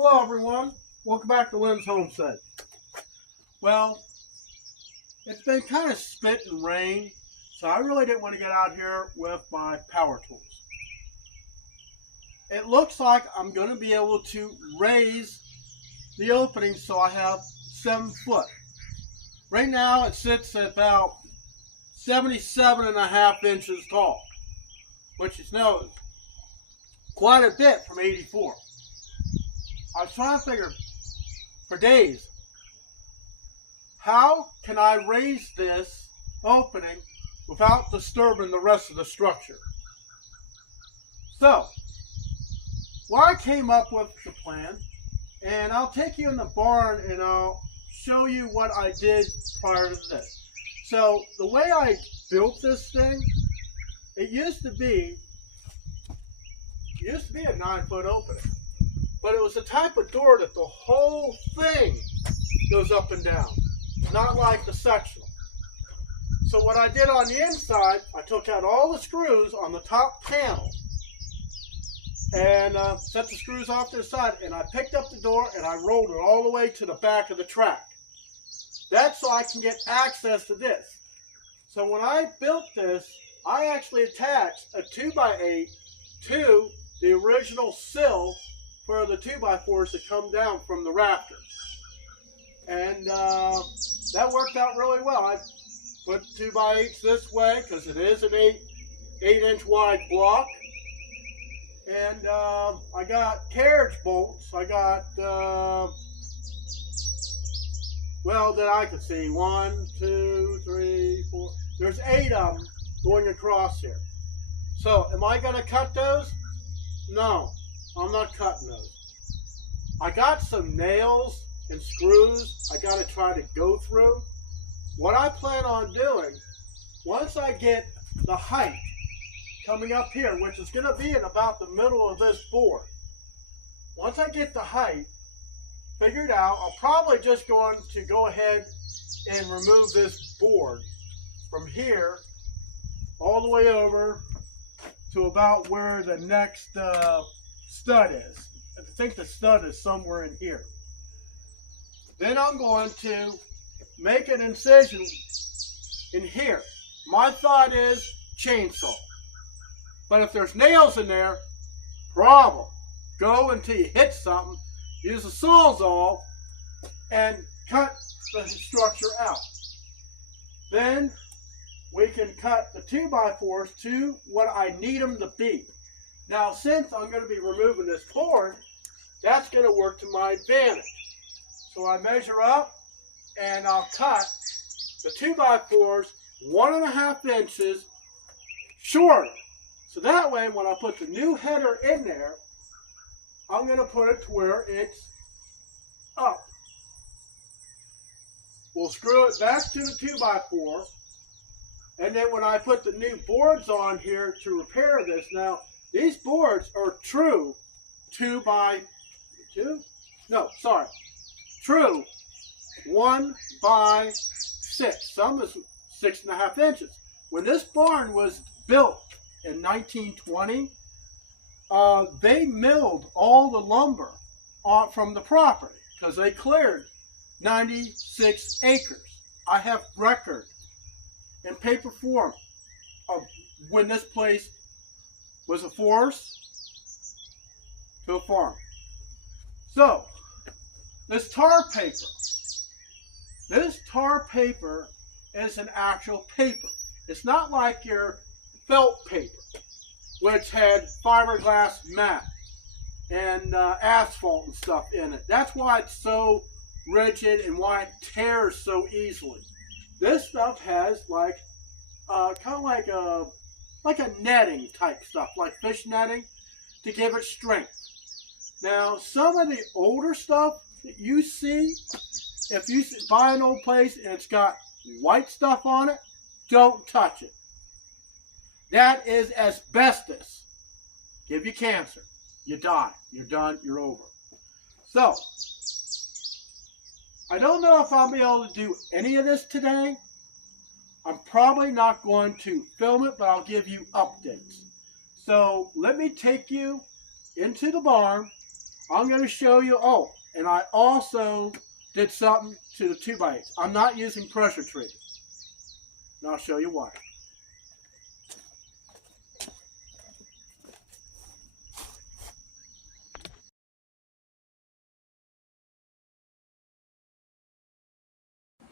Hello everyone, welcome back to Lynn's Homestead. Well, it's been kind of spit and rain, so I really didn't want to get out here with my power tools. It looks like I'm going to be able to raise the opening so I have 7 foot. Right now it sits at about 77.5 inches tall, which is quite a bit from 84. I was trying to figure for days, how can I raise this opening without disturbing the rest of the structure? So, what I came up with the plan, and I'll take you in the barn and I'll show you what I did prior to this. So, the way I built this thing, it used to be a 9-foot opening. But it was the type of door that the whole thing goes up and down, not like the sectional. So what I did on the inside, I took out all the screws on the top panel and set the screws off to the side, and I picked up the door and I rolled it all the way to the back of the track. That's so I can get access to this. So when I built this, I actually attached a 2x8 to the original sill for the 2x4s to come down from the rafters. And that worked out really well. I put 2x8s this way because it is an 8-inch wide block. And I got carriage bolts. I got, well, that I could see. 1, 2, 3, 4. There's 8 of them going across here. So, am I going to cut those? No. I'm not cutting those. I got some nails and screws I got to try to go through. What I plan on doing, once I get the height coming up here, which is going to be in about the middle of this board. Once I get the height figured out, I'll probably just go ahead and remove this board from here all the way over to about where the next stud is. I think the stud is somewhere in here. Then I'm going to make an incision in here. My thought is chainsaw. But if there's nails in there, problem. Go until you hit something, use a sawzall, and cut the structure out. Then we can cut the 2x4s to what I need them to be. Now, since I'm going to be removing this board, that's going to work to my advantage. So I measure up and I'll cut the 2x4s 1.5 inches shorter. So that way, when I put the new header in there, I'm going to put it to where it's up. We'll screw it back to the 2x4. And then when I put the new boards on here to repair this, now, these boards are true 2x2? No, sorry. True 1x6. Some is 6.5 inches. When this barn was built in 1920, they milled all the lumber from the property because they cleared 96 acres. I have record in paper form of when this place was a forest to a farm. So, this tar paper is an actual paper. It's not like your felt paper, which had fiberglass mat and asphalt and stuff in it. That's why it's so rigid and why it tears so easily. This stuff has like kind of like a netting type stuff, like fish netting, to give it strength. Now, some of the older stuff that you see, if you buy an old place and it's got white stuff on it, don't touch it. That is asbestos. Give you cancer. You die. You're done. You're over. So, I don't know if I'll be able to do any of this today. I'm probably not going to film it, but I'll give you updates. So let me take you into the barn I'm going to show you, oh, and I also did something to the 2x8s. I'm not using pressure treated. And I'll show you why.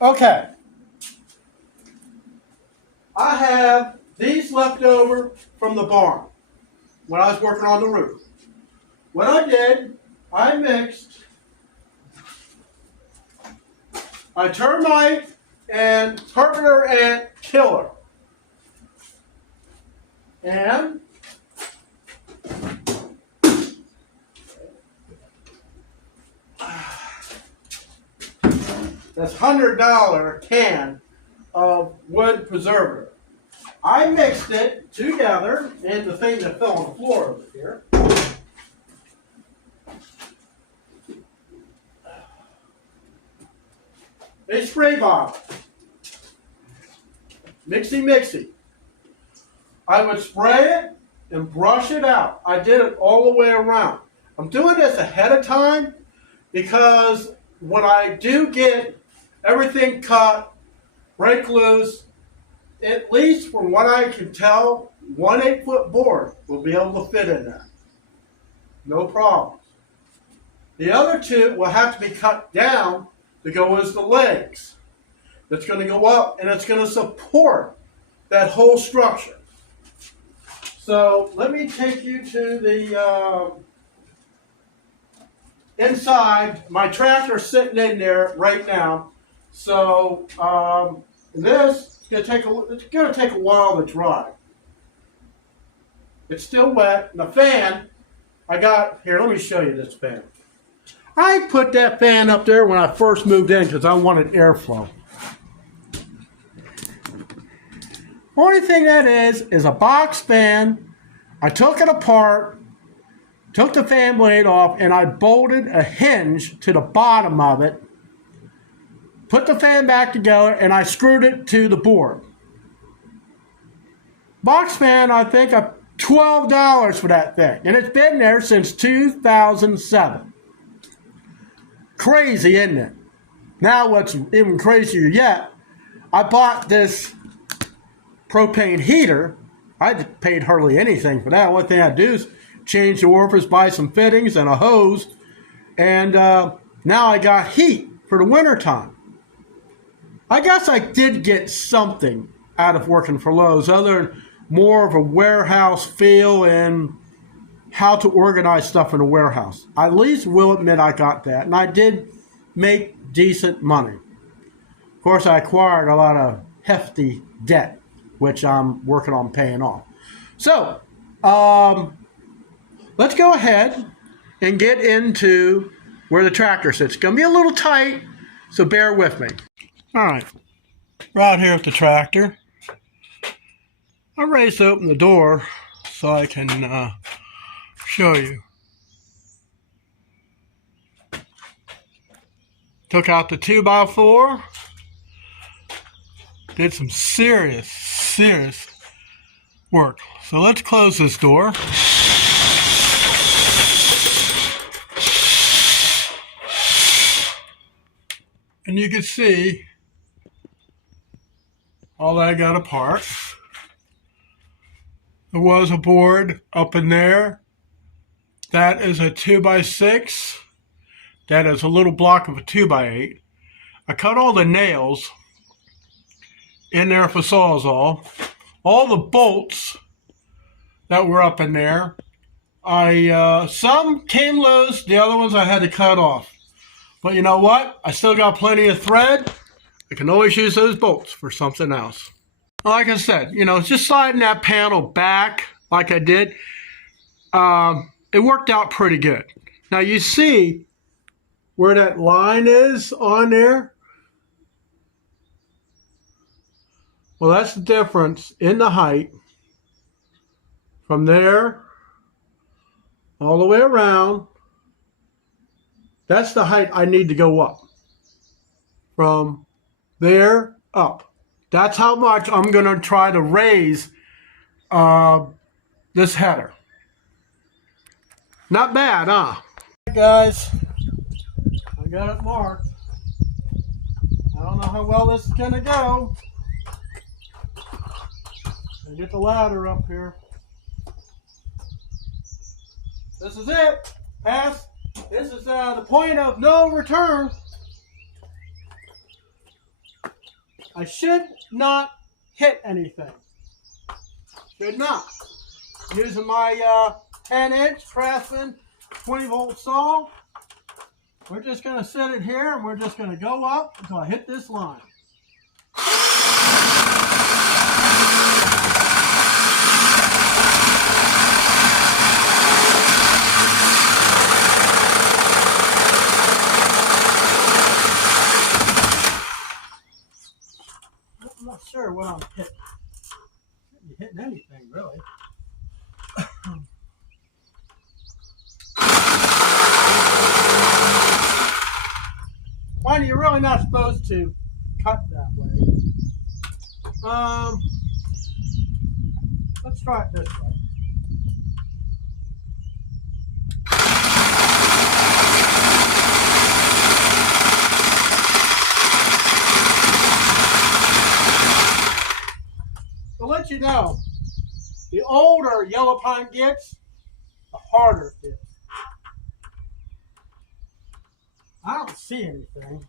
Okay. I have these left over from the barn when I was working on the roof. What I did, I mixed a termite and carpenter ant killer. And this $100 can of wood preservative. I mixed it together, and the thing that fell on the floor over here. A spray bottle. Mixy. I would spray it and brush it out. I did it all the way around. I'm doing this ahead of time because when I do get everything cut, break loose, at least from what I can tell, 1 8-foot board will be able to fit in there. No problems. The other two will have to be cut down to go as the legs. That's going to go up and it's going to support that whole structure. So let me take you to the inside. My tractor's sitting in there right now. So this it's going to take a while to dry. It's still wet. And the fan, I got here. Let me show you this fan. I put that fan up there when I first moved in because I wanted airflow. Only thing that is a box fan. I took it apart, took the fan blade off, and I bolted a hinge to the bottom of it, put the fan back together, and I screwed it to the board. Box fan, I think, $12 for that thing, and it's been there since 2007. Crazy, isn't it? Now what's even crazier yet, I bought this propane heater. I paid hardly anything for that. One thing I do is change the orifice, buy some fittings and a hose, and now I got heat for the winter time. I guess I did get something out of working for Lowe's, other than more of a warehouse feel and how to organize stuff in a warehouse. I at least will admit I got that, and I did make decent money. Of course, I acquired a lot of hefty debt, which I'm working on paying off. So, let's go ahead and get into where the tractor sits. It's going to be a little tight, so bear with me. All right, we're out here with the tractor. I raised open the door so I can show you. Took out the 2x4. Did some serious work. So let's close this door. And you can see all that I got apart. There was a board up in there. That is a 2x6. That is a little block of a 2x8. I cut all the nails in there for Sawzall. All the bolts that were up in there, some came loose, the other ones I had to cut off. But you know what? I still got plenty of thread. I can always use those bolts for something else. Like I said, just sliding that panel back like I did, it worked out pretty good. Now you see where that line is on there? Well, that's the difference in the height from there all the way around. That's the height I need to go up. From there up. That's how much I'm going to try to raise this header. Not bad, huh? Alright guys, I got it marked. I don't know how well this is going to go. I'll get the ladder up here. This is it. Pass. This is the point of no return. I should not hit anything. Should not. Using my 10-inch Craftsman 20-volt saw. We're just going to set it here and we're just going to go up until I hit this line. I'm not sure what I'm hitting. I'm hitting anything really. Mind you, you're really not supposed to cut that way. Let's try it this way. To let you know, the older yellow pine gets, the harder it is. I don't see anything.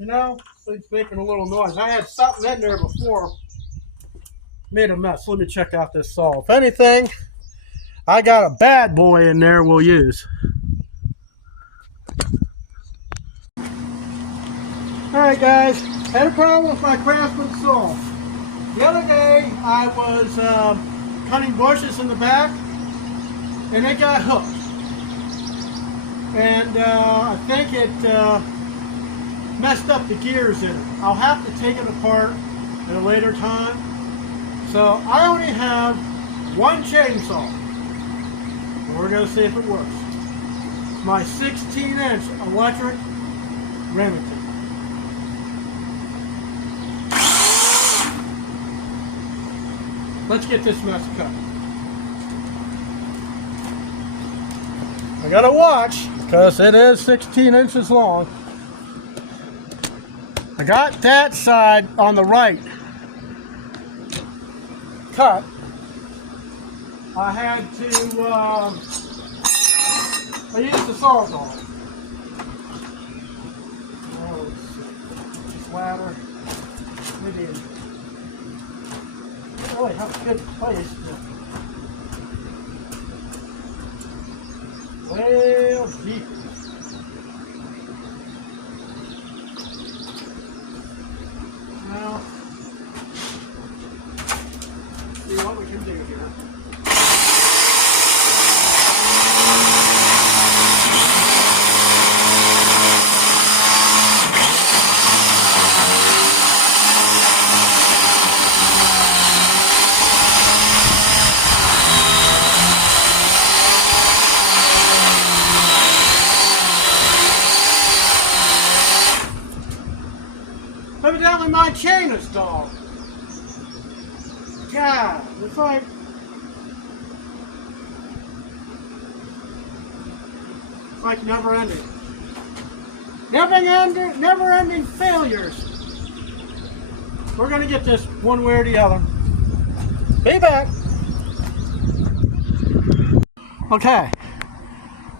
You know, it's making a little noise. I had something in there before. Made a mess. Let me check out this saw. If anything, I got a bad boy in there we'll use. Alright guys, had a problem with my Craftsman saw. The other day I was cutting bushes in the back and it got hooked. And I think it messed up the gears in it. I'll have to take it apart at a later time. So I only have one chainsaw. And we're going to see if it works. It's my 16-inch electric Remington. Let's get this mess cut. I gotta watch because it is 16 inches long. I got that side on the right cut. I had to, I used the sawzall. Oh, let's see. This ladder. Maybe it really have a good place to well deep. Now, see what we can do here. Evidently my chain is dull. God, it's like never ending. Never ending failures. We're gonna get this one way or the other. Be back. Okay.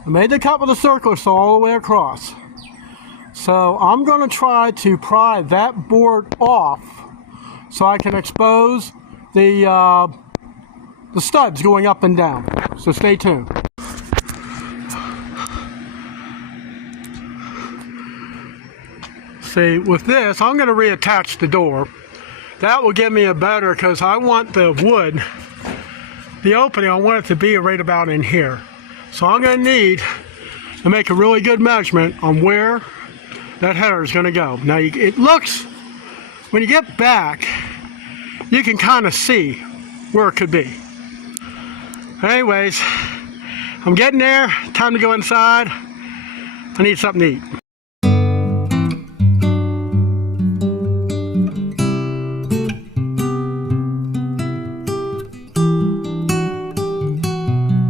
I made the cut with a circular saw all the way across. So I'm going to try to pry that board off so I can expose the studs going up and down. So stay tuned. See, with this, I'm going to reattach the door. That will give me a better, because I want the wood, the opening, I want it to be right about in here. So I'm going to need to make a really good measurement on where that header is going to go. Now, it looks, when you get back, you can kind of see where it could be. Anyways, I'm getting there. Time to go inside. I need something to eat.